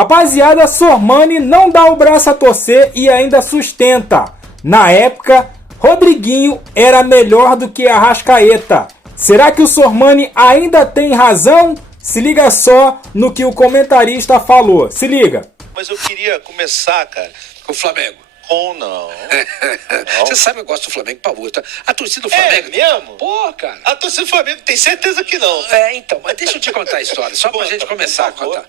Rapaziada, Sormani não dá o braço a torcer e ainda sustenta. Na época, Rodriguinho era melhor do que Arrascaeta. Será que o Sormani ainda tem razão? Se liga só no que o comentarista falou. Se liga. Mas eu queria começar, cara, com o Flamengo. Com não. Você sabe que eu gosto do Flamengo pra burro, tá? A torcida do Flamengo... É mesmo? Pô, cara. A torcida do Flamengo tem certeza que não. Então, mas deixa eu te contar a história, só pra gente começar a contar.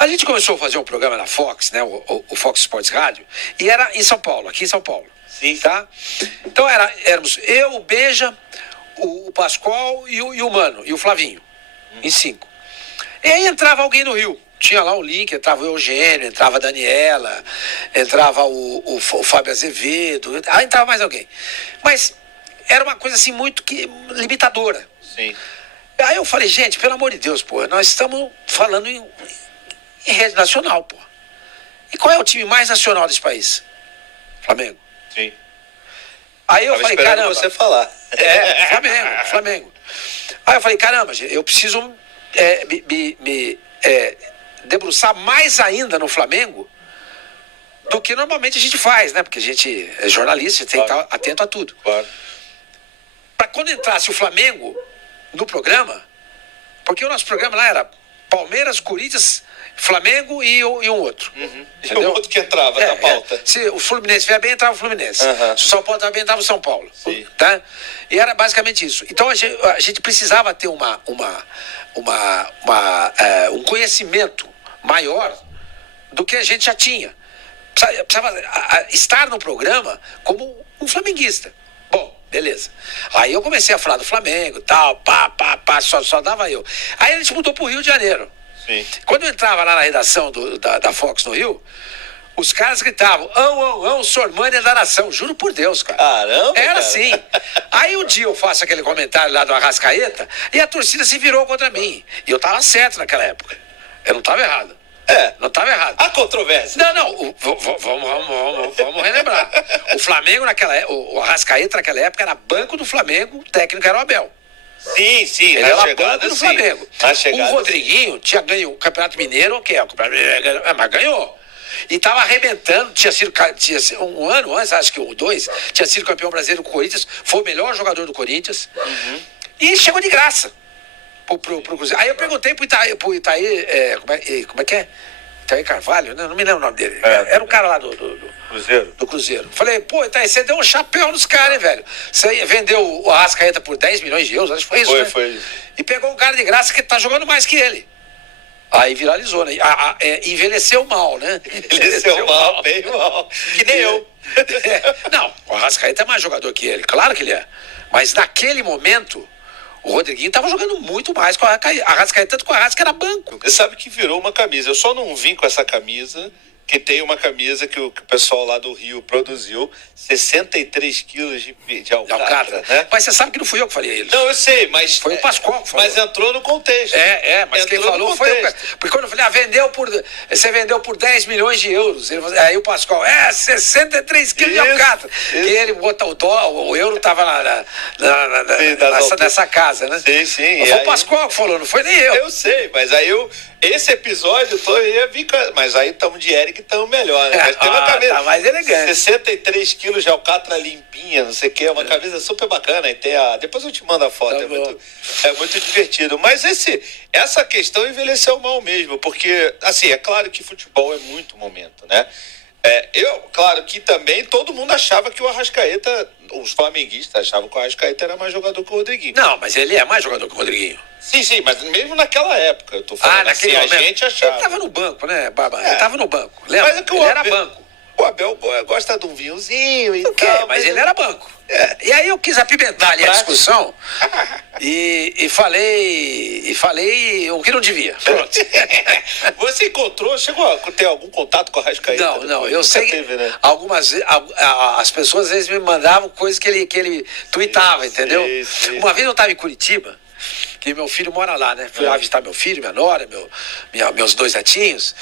A gente começou a fazer um programa na Fox, né, o Fox Sports Rádio, e era em São Paulo, aqui em São Paulo. Sim. Tá? Então éramos eu, o Beja, o Pascoal e o Mano, e o Flavinho, em 5. E aí entrava alguém no Rio. Tinha lá o link, entrava o Eugênio, entrava a Daniela, entrava o Fábio Azevedo, aí entrava mais alguém. Mas era uma coisa assim muito limitadora. Sim. Aí eu falei, gente, pelo amor de Deus, pô, nós estamos falando em rede nacional, pô. E qual é o time mais nacional desse país? Flamengo. Sim. Aí eu falei, caramba... você falar. Flamengo. Aí eu falei, caramba, gente, eu preciso me debruçar mais ainda no Flamengo do que normalmente a gente faz, né? Porque a gente é jornalista, a gente tem que estar atento a tudo. Claro. Para quando entrasse o Flamengo no programa, porque o nosso programa lá era Palmeiras, Corinthians, Flamengo e um outro. Uhum. E o outro que entrava na pauta. Se o Fluminense vier bem, entrava o Fluminense. Uhum. Se o São Paulo estava bem, entrava o São Paulo. Sim. Tá? E era basicamente isso. Então a gente precisava ter um conhecimento maior do que a gente já tinha. Precisava estar no programa como um flamenguista. Bom, beleza. Aí eu comecei a falar do Flamengo e tal, só dava eu. Aí a gente mudou pro Rio de Janeiro. Sim. Quando eu entrava lá na redação da Fox no Rio, os caras gritavam, Sormani é da nação. Juro por Deus, cara. Caramba, era cara. assim. Aí um dia eu faço aquele comentário lá do Arrascaeta e a torcida se virou contra mim. E eu tava certo naquela época. Eu não tava errado. Não estava errado. Há controvérsia. Não. Vamos relembrar. O Flamengo naquela época, o Arrascaeta naquela época era banco do Flamengo, o técnico era o Abel. Sim. Ele era banco do Flamengo. O Rodriguinho tinha ganho o Campeonato Mineiro, mas ganhou. E estava arrebentando, tinha sido um ano antes, acho que 2, tinha sido campeão brasileiro com o Corinthians, foi o melhor jogador do Corinthians. Uhum. E chegou de graça. Pro Cruzeiro. Aí eu perguntei pro Itaí, como é que é? Itaí Carvalho, né? Não me lembro o nome dele. Era o cara lá do Cruzeiro. Do Cruzeiro. Falei, pô, Itaí, você deu um chapéu nos caras, hein, velho? Você vendeu o Arrascaeta por 10 milhões de euros, acho que foi isso, né? Foi. E pegou um cara de graça que tá jogando mais que ele. Aí viralizou, né? Envelheceu mal, né? Envelheceu mal, bem mal. Que nem eu. Não, o Arrascaeta é mais jogador que ele, claro que ele é. Mas naquele momento... O Rodriguinho estava jogando muito mais com a Arrascaeta, tanto que o Arrasca era banco. Você sabe que virou uma camisa. Eu só não vim com essa camisa, que tem uma camisa que o pessoal lá do Rio produziu, 63 quilos de alcatra, né? Mas você sabe que não fui eu que falei isso. Não, eu sei, mas... Foi o Pascoal que falou. Mas entrou no contexto. Mas quem falou foi o... Porque quando eu falei, você vendeu por 10 milhões de euros. Aí o Pascoal, 63 quilos de alcatra. E ele botou o euro estava nessa casa, né? Sim. Foi o Pascoal que falou, não foi nem eu. Eu sei, mas aí esse episódio eu ia vir com... Mas aí estamos de Eric, estamos melhor, né? Mas tem uma camisa... Tá mais elegante. 63 quilos de alcatra limpinha, não sei o que, é uma camisa super bacana. E tem depois eu te mando a foto, é muito divertido. Mas essa questão envelheceu mal mesmo, porque, assim, é claro que futebol é muito momento, né? Claro que também todo mundo achava que o Arrascaeta, os flamenguistas achavam que o Arrascaeta era mais jogador que o Rodriguinho. Não, mas ele é mais jogador que o Rodriguinho. Sim, mas mesmo naquela época, eu tô falando assim, a gente achava. Ele tava no banco, né, Barba? Ele tava no banco, lembra? Mas é que ele era banco. O Abel gosta de um vinhozinho e tal. Mas ele era banco. E aí eu quis apimentar ali a discussão e falei o que não devia. Pronto. Você chegou a ter algum contato com a Arrascaeta? Não, eu sei que as pessoas às vezes me mandavam coisas que ele tweetava, entendeu? Uma vez eu estava em Curitiba, que meu filho mora lá, né? Fui lá visitar meu filho, minha nora, meus 2 netinhos.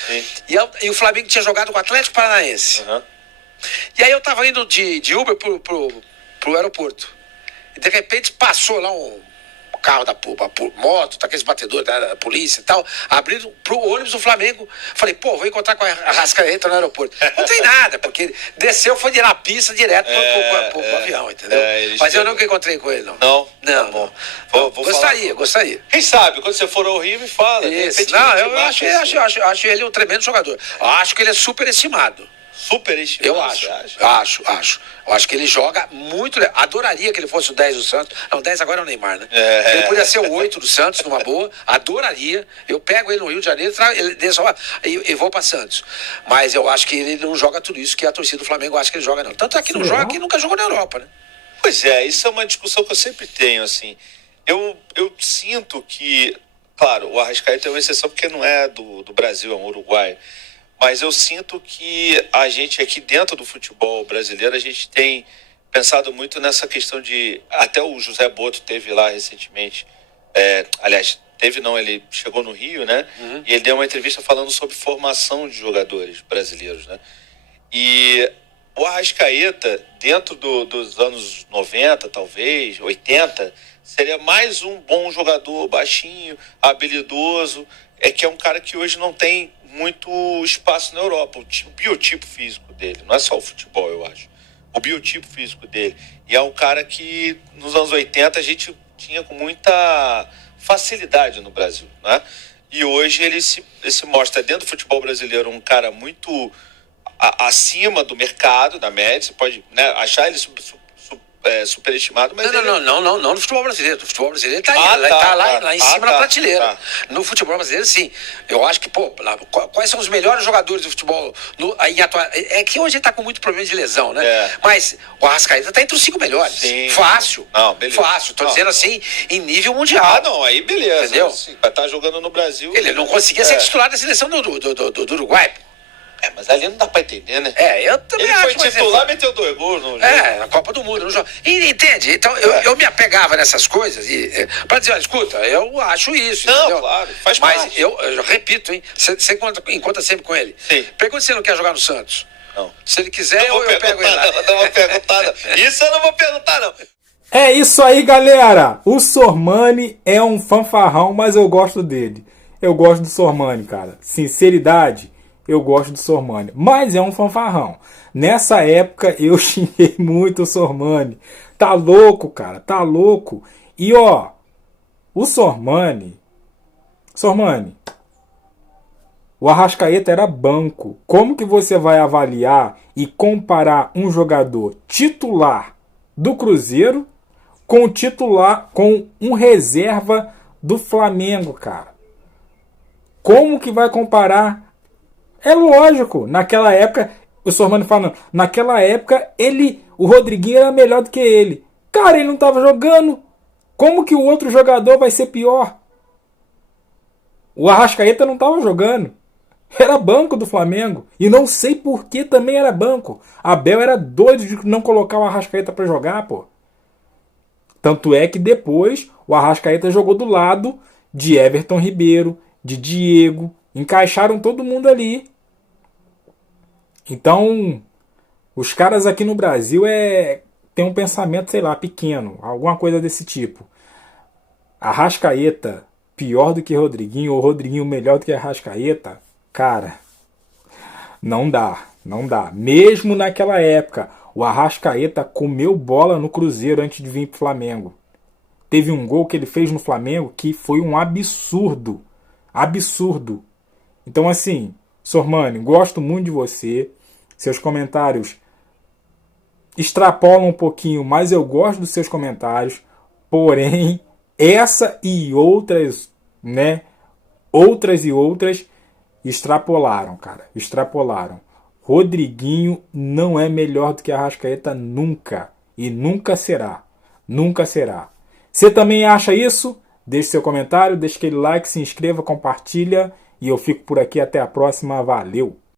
E o Flamengo tinha jogado com o Atlético Paranaense. E aí eu tava indo de Uber pro aeroporto. E de repente passou lá um carro da moto, aqueles batedores da polícia e tal, abriram pro ônibus do Flamengo. Falei, pô, vou encontrar com a Arrascaeta no aeroporto. Não tem nada, porque desceu, foi na pista direto pro avião, entendeu? Mas eu nunca encontrei com ele, não. Não? Não, Tá bom. não. Vou Gostaria. Quem sabe, quando você for ao Rio, me fala. Isso. Não, eu acho ele um tremendo jogador. Acho que ele é superestimado. Superestimado? Eu acho. Eu acho que ele joga muito. Adoraria que ele fosse o 10 do Santos. Não, 10 agora é o Neymar, né? Ele podia ser o 8 do Santos, numa boa. Adoraria. Eu pego ele no Rio de Janeiro e vou pra Santos. Mas eu acho que ele não joga tudo isso que a torcida do Flamengo acha que ele joga, não. Tanto é que não joga que nunca jogou na Europa, né? Pois é, isso é uma discussão que eu sempre tenho, assim. Eu sinto que, claro, o Arrascaeta é uma exceção porque não é do Brasil, é um uruguaio. Mas eu sinto que a gente aqui dentro do futebol brasileiro, a gente tem pensado muito nessa questão de... Até o José Boto teve lá recentemente. Aliás, teve não, ele chegou no Rio, né? Uhum. E ele deu uma entrevista falando sobre formação de jogadores brasileiros, né? E o Arrascaeta, dentro dos anos 90, talvez, 80, seria mais um bom jogador, baixinho, habilidoso, que é um cara que hoje não tem muito espaço na Europa. O biotipo físico dele, não é só o futebol, eu acho. O biotipo físico dele. E é um cara que nos anos 80 a gente tinha com muita facilidade no Brasil, né? E hoje ele se mostra dentro do futebol brasileiro um cara muito acima do mercado, da média. Você pode, né, achar ele superestimado, mas não no futebol brasileiro. O futebol brasileiro tá lá em cima na prateleira. Tá. No futebol brasileiro, sim. Eu acho que, quais são os melhores jogadores do futebol é que hoje ele tá com muito problema de lesão, né? Mas o Arrascaeta tá entre os 5 melhores. Sim. Fácil. Não, beleza. Fácil. Tô dizendo assim, em nível mundial. Não, aí beleza. Entendeu? Assim, vai estar jogando no Brasil. Ele não conseguia ser titular da seleção do Uruguai. Mas ali não dá pra entender, né? Eu também ele acho. Ele foi titular, meteu 2 gols no jogo. Na Copa do Mundo. No jogo. E entende? Então, eu me apegava nessas coisas pra dizer, escuta, eu acho isso. Não, entendeu? Claro, faz parte. Mas eu repito, hein? Você encontra sempre com ele. Sim. Pergunta se ele não quer jogar no Santos. Não. Se ele quiser, eu pego ele lá. Não vou perguntar, não. Isso eu não vou perguntar, não. É isso aí, galera. O Sormani é um fanfarrão, mas eu gosto dele. Eu gosto do Sormani, cara. Sinceridade. Eu gosto do Sormani, mas é um fanfarrão. Nessa época eu xinguei muito o Sormani. Tá louco, cara, tá louco. E ó, o Sormani, o Arrascaeta era banco. Como que você vai avaliar e comparar um jogador titular do Cruzeiro com o titular, com um reserva do Flamengo, cara? Como que vai comparar? É lógico, naquela época, o Sormani falando, naquela época o Rodriguinho era melhor do que ele. Cara, ele não estava jogando. Como que o outro jogador vai ser pior? O Arrascaeta não estava jogando. Era banco do Flamengo. E não sei por que também era banco. Abel era doido de não colocar o Arrascaeta para jogar, pô. Tanto é que depois o Arrascaeta jogou do lado de Everton Ribeiro, de Diego. Encaixaram todo mundo ali. Então, os caras aqui no Brasil tem um pensamento, sei lá, pequeno. Alguma coisa desse tipo. Arrascaeta pior do que Rodriguinho, ou Rodriguinho melhor do que Arrascaeta. Cara, não dá. Mesmo naquela época, o Arrascaeta comeu bola no Cruzeiro antes de vir pro Flamengo. Teve um gol que ele fez no Flamengo que foi um absurdo. Absurdo. Então, assim, Sormani, gosto muito de você. Seus comentários extrapolam um pouquinho, mas eu gosto dos seus comentários. Porém, essa e outras, né? Outras extrapolaram, cara. Extrapolaram. Rodriguinho não é melhor do que Arrascaeta nunca. E nunca será. Nunca será. Você também acha isso? Deixe seu comentário, deixe aquele like, se inscreva, compartilha. E eu fico por aqui. Até a próxima. Valeu!